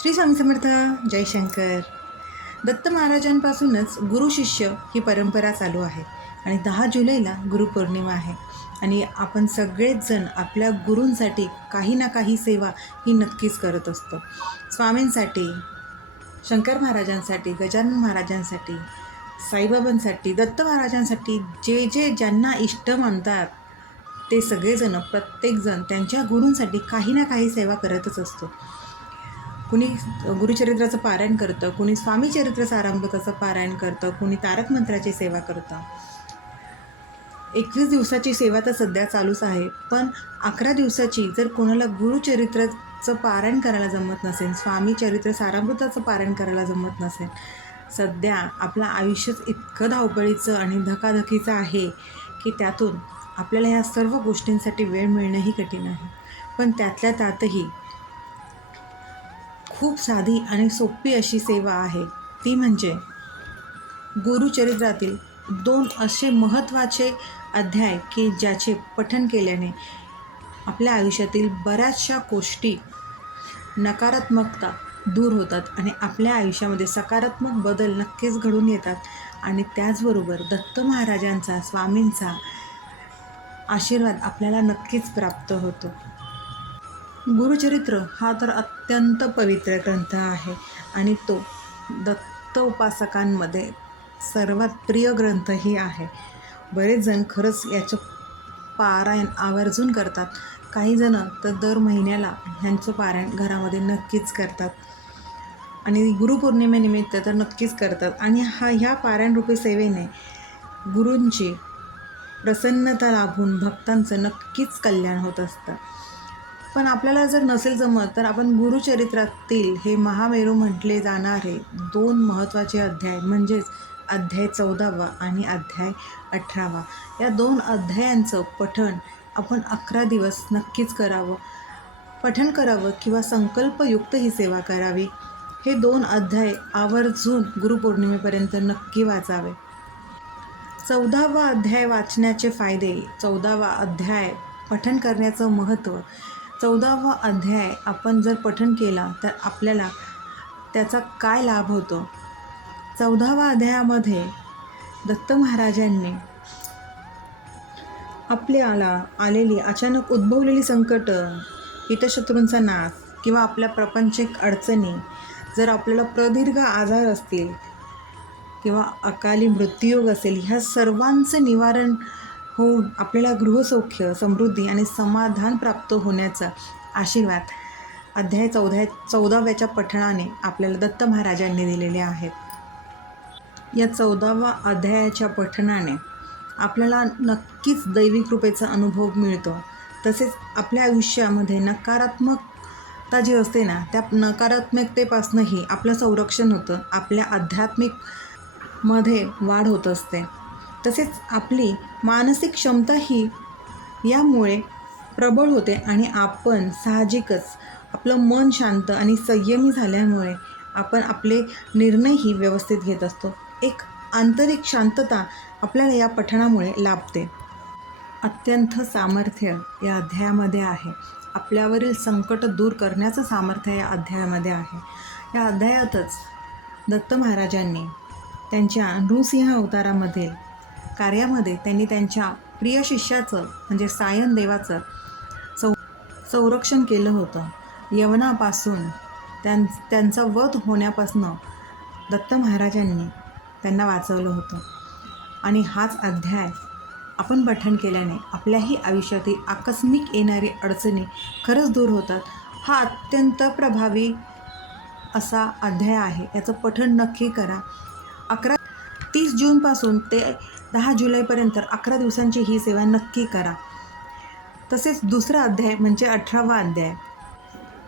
श्री स्वामी समर्थ जयशंकर दत्त महाराजांपासूनच गुरु शिष्य ही परंपरा चालू आहे आणि दहा जुलैला गुरुपौर्णिमा आहे. आणि आपण सगळेच जण आपल्या गुरूंसाठी काही ना काही सेवा ही नक्कीच करत असतो. स्वामींसाठी शंकर महाराजांसाठी गजानन महाराजांसाठी साईबाबांसाठी दत्त महाराजांसाठी जे जे ज्यांना इष्ट मानतात ते सगळेजण प्रत्येकजण त्यांच्या गुरूंसाठी काही ना काही सेवा करतच असतो. कुणी गुरुचरित्राचं पारायण करतं कुणी स्वामीचरित्र सारामृताचं पारायण करतं कुणी तारक मंत्राची सेवा करतं. एकवीस दिवसाची सेवा तर सध्या चालूच आहे पण अकरा दिवसाची जर कोणाला गुरुचरित्राचं पारायण करायला जमत नसेल स्वामी चरित्र सारामृताचं पारायण करायला जमत नसेल सध्या आपलं आयुष्यच इतकं धावपळीचं आणि धकाधकीचं आहे की त्यातून आपल्याला ह्या सर्व गोष्टींसाठी वेळ मिळणंही कठीण आहे. पण त्यातल्या त्यातही खूप साधी आणि सोपी अशी सेवा आहे. ती म्हणजे गुरुचरित्रातील दोन असे महत्त्वाचे अध्याय की ज्याचे पठन केल्याने आपल्या आयुष्यातील बऱ्याचशा गोष्टी नकारात्मकता दूर होतात आणि आपल्या आयुष्यामध्ये सकारात्मक बदल नक्कीच घडून येतात. आणि त्याचबरोबर दत्त महाराजांचा स्वामींचा आशीर्वाद आपल्याला नक्कीच प्राप्त होतो. गुरुचरित्र हा तर अत्यंत पवित्र ग्रंथ आहे आणि तो दत्त उपासकांमध्ये सर्वात प्रिय ग्रंथही आहे. बरेच जण खरंच याचं पारायण आवर्जून करतात. काही जणं तर दर महिन्याला ह्यांचं पारायण घरामध्ये नक्कीच करतात. आणि गुरुपौर्णिमेनिमित्त तर नक्कीच करतात. आणि हा ह्या पारायणरूपी सेवेने गुरूंची प्रसन्नता लाभून भक्तांचं नक्कीच कल्याण होत असतं. पण आपल्याला जर नसेल जमत तर आपण गुरुचरित्रातील हे महामेरू म्हटले जाणारे दोन महत्त्वाचे अध्याय म्हणजेच अध्याय चौदावा आणि अध्याय अठरावा या दोन अध्यायांचं पठण आपण अकरा दिवस नक्कीच करावं. पठण करावं किंवा संकल्पयुक्त ही सेवा करावी हे दोन अध्याय आवर्जून गुरुपौर्णिमेपर्यंत नक्की वाचावे. चौदावा अध्याय वाचण्याचे फायदे चौदावा अध्याय पठण करण्याचं महत्त्व चौदावा अध्याय आपण जर पठण केला तर आपल्याला त्याचा काय लाभ होतो? चौदावा अध्यायामध्ये दत्त महाराजांनी आपल्याला आलेली अचानक उद्भवलेली संकट हितशत्रूंचा नाश किंवा आपल्या प्रपंचिक अडचणी जर आपल्याला प्रदीर्घ आजार असतील किंवा अकाली मृत्यूयोग असेल ह्या सर्वांचं निवारण होऊन आपल्याला गृहसौख्य समृद्धी आणि समाधान प्राप्त होण्याचा आशीर्वाद अध्याय चौदा चौदाव्याच्या पठणाने आपल्याला दत्त महाराजांनी दिलेले आहेत. या चौदावा अध्यायाच्या पठणाने आपल्याला नक्कीच दैवी कृपेचा अनुभव मिळतो. तसेच आपल्या आयुष्यामध्ये नकारात्मकता जी असते ना त्या नकारात्मकतेपासूनही आपलं संरक्षण होतं. आपल्या आध्यात्मिकमध्ये वाढ होत असते. तसेच आपली मानसिक क्षमताही यामुळे प्रबळ होते आणि आपण साहजिकच आपलं मन शांत आणि संयमी झाल्यामुळे आपण आपले निर्णयही व्यवस्थित घेत असतो. एक आंतरिक शांतता आपल्याला या पठणामुळे लाभते. अत्यंत सामर्थ्य या अध्यायामध्ये आहे. आपल्यावरील संकट दूर करण्याचं सामर्थ्य या अध्यायामध्ये आहे. या अध्यायातच दत्त महाराजांनी त्यांच्या नृसिंह अवतारामधील कार्यामध्ये त्यांनी त्यांच्या प्रिय शिष्याचं म्हणजे सायन देवाचं सौ संरक्षण केलं होतं. यवनापासून त्यां त्यांचा वध होण्यापासून दत्त महाराजांनी त्यांना वाचवलं होतं. आणि हाच अध्याय आपण पठण केल्याने आपल्याही आयुष्यातील आकस्मिक येणारी अडचणी खरंच दूर होतात. हा अत्यंत प्रभावी असा अध्याय आहे. याचं पठण नक्की करा. अकरा तीस जूनपासून ते दहा जुलैपर्यंत अकरा दिवसांची ही सेवा नक्की करा. तसेच दुसरा अध्याय म्हणजे अठरावा अध्याय.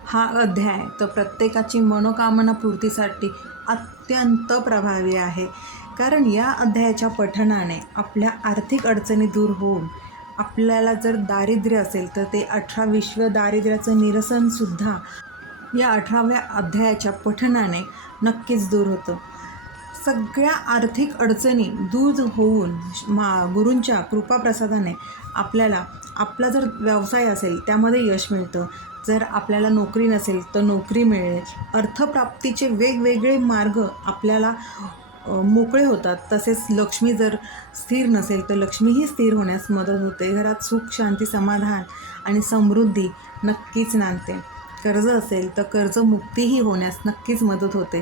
हा अध्याय तर प्रत्येकाची मनोकामना पूर्तीसाठी अत्यंत प्रभावी आहे. कारण या अध्यायाच्या पठणाने आपल्या आर्थिक अडचणी दूर होऊन आपल्याला जर दारिद्र्य असेल तर ते अठरा विश्व दारिद्र्याचं निरसनसुद्धा या अठराव्या अध्यायाच्या पठणाने नक्कीच दूर होतं. सगळ्या आर्थिक अडचणी दूर होऊन मा गुरूंच्या कृपाप्रसादाने आपल्याला आपला जर व्यवसाय असेल त्यामध्ये यश मिळतं. जर आपल्याला नोकरी नसेल तर नोकरी मिळेल. अर्थप्राप्तीचे वेगवेगळे मार्ग आपल्याला मोकळे होतात. तसेच लक्ष्मी जर स्थिर नसेल तर लक्ष्मीही स्थिर होण्यास मदत होते. घरात सुख शांती समाधान आणि समृद्धी नक्कीच नांदते. कर्ज असेल तर कर्जमुक्तीही होण्यास नक्कीच मदत होते.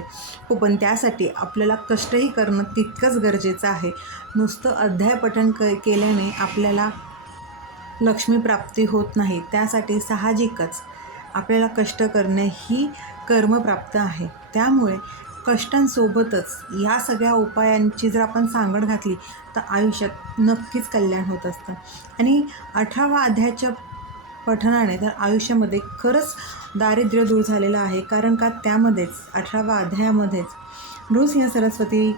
हो पण त्यासाठी आपल्याला कष्टही करणं तितकंच गरजेचं आहे. नुसतं अध्याय पठण क केल्याने आपल्याला लक्ष्मीप्राप्ती होत नाही. त्यासाठी साहजिकच आपल्याला कष्ट करणे ही कर्मप्राप्त आहे. त्यामुळे कष्टांसोबतच या सगळ्या उपायांची जर आपण सांगड घातली तर आयुष्यात नक्कीच कल्याण होत असतं. आणि अठरावा अध्यायाच्या पठणाने तर आयुष्यामध्ये खरंच दारिद्र्य दूर झालेलं आहे. कारण का? त्यामध्येच अठरावा अध्यायामध्येच नृसिंह सरस्वती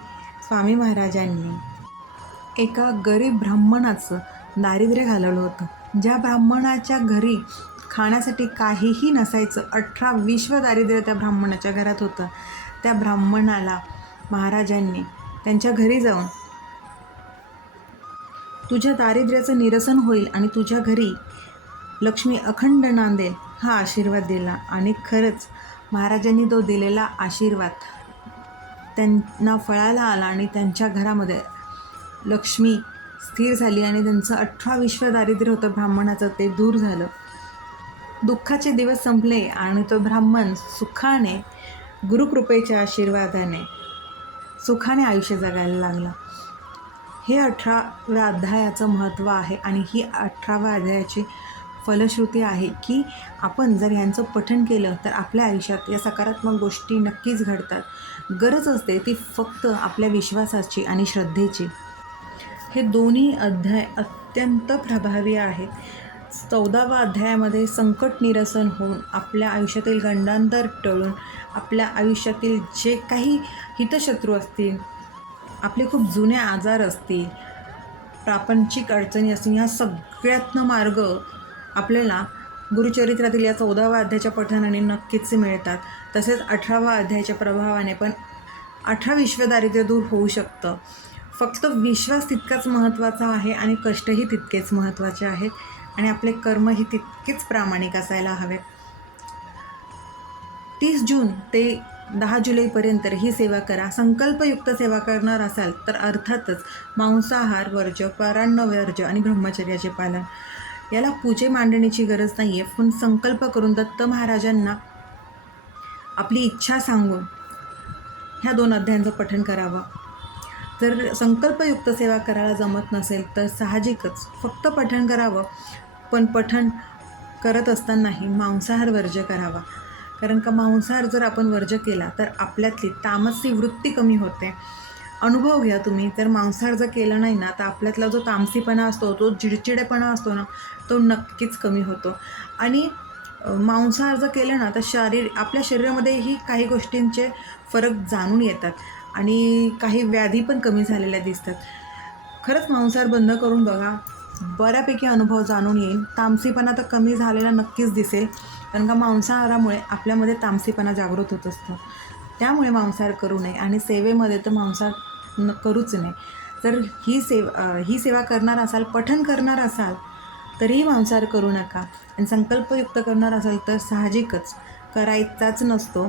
स्वामी महाराजांनी एका गरीब ब्राह्मणाचं दारिद्र्य घालवलं होतं. ज्या ब्राह्मणाच्या घरी खाण्यासाठी काहीही नसायचं अठरा विश्व दारिद्र्य त्या ब्राह्मणाच्या घरात होतं. त्या ब्राह्मणाला महाराजांनी त्यांच्या घरी जाऊन तुझ्या दारिद्र्याचं निरसन होईल आणि तुझ्या घरी लक्ष्मी अखंड नांदेल हा आशीर्वाद दिला आणि खरंच महाराजांनी तो दिलेला आशीर्वाद त्यांना फळाला आला आणि त्यांच्या घरामध्ये लक्ष्मी स्थिर झाली आणि त्यांचं अठरा विश्व दारिद्र्य होतं ब्राह्मणाचं ते दूर झालं. दुःखाचे दिवस संपले आणि तो ब्राह्मण सुखाने गुरुकृपेच्या आशीर्वादाने सुखाने आयुष्य जगायला लागला. हे अठराव्या अध्यायाचं महत्त्व आहे आणि ही अठराव्या अध्यायाची फलश्रुती आहे की आपण जर यांचं पठण केलं तर आपल्या आयुष्यात या सकारात्मक गोष्टी नक्कीच घडतात. गरज असते ती फक्त आपल्या विश्वासाची आणि श्रद्धेची. हे दोन्ही अध्याय अत्यंत प्रभावी आहेत. चौदावा अध्यायामध्ये संकट निरसन होऊन आपल्या आयुष्यातील गंडांतर टळून आपल्या आयुष्यातील जे काही हितशत्रू असतील आपले खूप जुने आजार असतील प्रापंचिक अडचणी असतील ह्या सगळ्यातनं मार्ग आपल्याला गुरुचरित्रातील या चौदाव्या अध्यायाच्या पठणाने नक्कीच मिळतात. तसेच अठरावा अध्यायाच्या प्रभावाने पण अठरा विश्वदारिद्र्य दूर होऊ शकतं. फक्त विश्वास तितकाच महत्त्वाचा आहे आणि कष्टही तितकेच महत्त्वाचे आहेत आणि आपले कर्मही तितकेच प्रामाणिक असायला हवे. तीस जून ते दहा जुलैपर्यंत ही सेवा करा. संकल्पयुक्त सेवा करणार असाल तर अर्थातच मांसाहार वर्ज परान्न वर्ज आणि ब्रह्मचर्याचे पालन. याला पूजे मांडण्याची गरज नाही आहे पण संकल्प करून दत्त महाराजांना आपली इच्छा सांगून ह्या दोन अध्यायांचं पठण करावं. जर संकल्पयुक्त सेवा करायला जमत नसेल तर साहजिकच फक्त पठण करावं. पण पठण करत असतानाही मांसाहार वर्ज करावा. कारण का मांसाहार जर आपण वर्ज केला तर आपल्यातली तामसी वृत्ती कमी होते. अनुभव घ्या तुम्ही. तर मांसाहार जर केला नाही ना तर आपल्यातला जो तामसीपणा असतो तो चिडचिडेपणा असतो ना तो नक्कीच कमी होतो. आणि मांसाहार जर केलं ना तर शारीर आपल्या शरीरामध्येही काही गोष्टींचे फरक जाणून येतात. आणि काही व्याधी पण कमी झालेल्या दिसतात. खरंच मांसाहार बंद करून बघा. बऱ्यापैकी अनुभव जाणून येईल. तामसीपणा तर कमी झालेला नक्कीच दिसेल. कारण का मांसाहारामुळे आपल्यामध्ये तामसीपणा जागृत होत असतं. त्यामुळे मांसाहार करू नये. आणि सेवेमध्ये तर मांसाहार न करूच नये. जर ही सेवा ही सेवा करणार असाल पठन करणार असाल तरीही मांसाहार करू नका. आणि संकल्पयुक्त करणार असाल तर साहजिकच. करायचाच नसतो.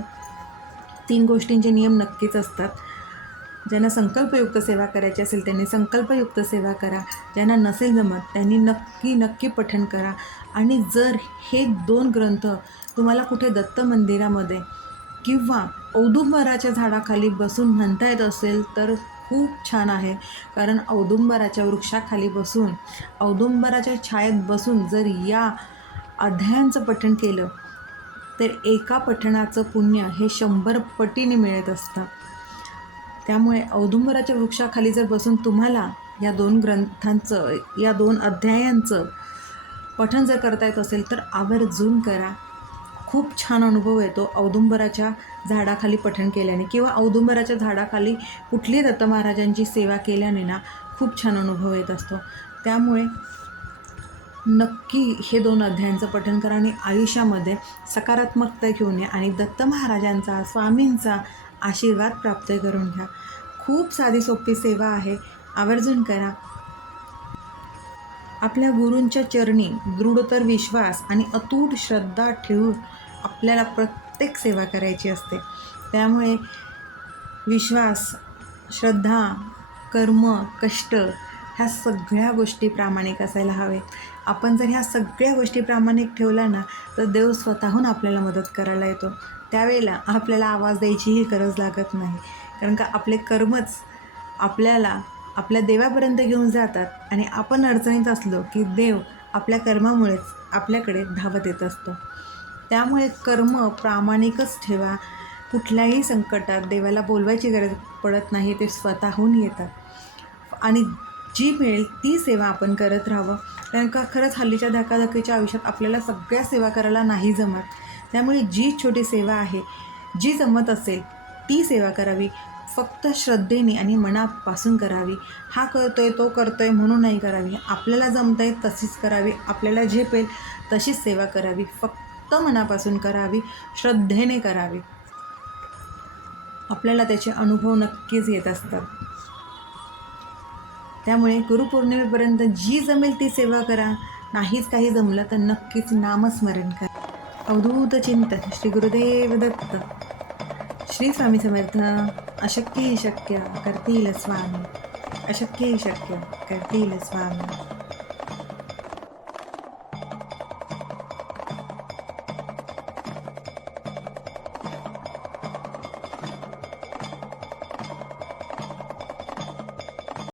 तीन गोष्टींचे नियम नक्कीच असतात. ज्यांना संकल्पयुक्त सेवा करायची असेल त्यांनी संकल्पयुक्त सेवा करा. ज्यांना नसेल जमत त्यांनी नक्की नक्की पठण करा. आणि जर हे दोन ग्रंथ तुम्हाला कुठे दत्त मंदिरामध्ये किंवा औदुंबराच्या झाडाखाली बसून म्हणता येत असेल तर खूप छान आहे. कारण औदुंबराच्या वृक्षाखाली बसून औदुंबराच्या छायेत बसून जर या अध्यायांचं पठण केलं तर एका पठणाचं पुण्य हे शंभर पटीने मिळत असतं. त्यामुळे औदुंबराच्या वृक्षाखाली जर बसून तुम्हाला या दोन ग्रंथांचं या दोन अध्यायांचं पठण जर करता येत असेल तर आवर्जून करा. खूप छान अनुभव येतो औदुंबराच्या झाडाखाली पठण केल्याने किंवा औदुंबराच्या झाडाखाली कुठली दत्त महाराजांची सेवा केल्याने ना खूप छान अनुभव येत असतो. त्यामुळे नक्की हे दोन अध्यायांचं पठण करा आणि आयुष्यामध्ये सकारात्मकता घेऊन या आणि दत्त महाराजांचा स्वामींचा आशीर्वाद प्राप्त करून घ्या. खूप साधी सोपी सेवा आहे. आवर्जून करा. आपल्या गुरूंच्या चरणी दृढतर विश्वास आणि अतूट श्रद्धा ठेवून आपल्याला प्रत्येक सेवा करायची असते. त्यामुळे विश्वास श्रद्धा कर्म कष्ट ह्या सगळ्या गोष्टी प्रामाणिक असायला हवे. आपण जर ह्या सगळ्या गोष्टी प्रामाणिक ठेवल्या ना तर देव स्वतःहून आपल्याला मदत करायला येतो. त्यावेळेला आपल्याला आवाज द्यायचीही गरज लागत नाही. कारण का आपले कर्मच आपल्याला आपल्या देवापर्यंत घेऊन जातात आणि आपण अडचणीत असलो की देव आपल्या कर्मामुळेच आपल्याकडे धावत येत असतो. त्यामुळे कर्म प्रामाणिकच ठेवा. कुठल्याही संकटात देवाला बोलवायची गरज पडत नाही ते स्वतःहून येतात. आणि जी मिळेल ती सेवा आपण करत राहावं. कारण का खरंच हल्लीच्या धकाधकीच्या आयुष्यात आपल्याला सगळ्या सेवा करायला नाही जमत. त्यामुळे जी छोटी सेवा आहे जी जमत असेल ती सेवा करावी. फक्त श्रद्धेने आणि मनापासून करावी. हा करतोय तो करतोय म्हणून नाही करावी. आपल्याला जमतंय तशीच करावी. आपल्याला झेपेल तशीच सेवा करावी. फक्त मनापासून करावी श्रद्धेने करावी. आपल्याला त्याचे अनुभव नक्कीच येत असतात. त्यामुळे गुरुपौर्णिमेपर्यंत जी जमेल ती सेवा करा. नाहीच काही जमलं तर नक्कीच नामस्मरण करा. अवधूत चिंतन श्री गुरुदेव दत्त. श्री स्वामी समर्थ अशक्यही शक्य करतील स्वामी. अशक्य शक्य करतील स्वामी.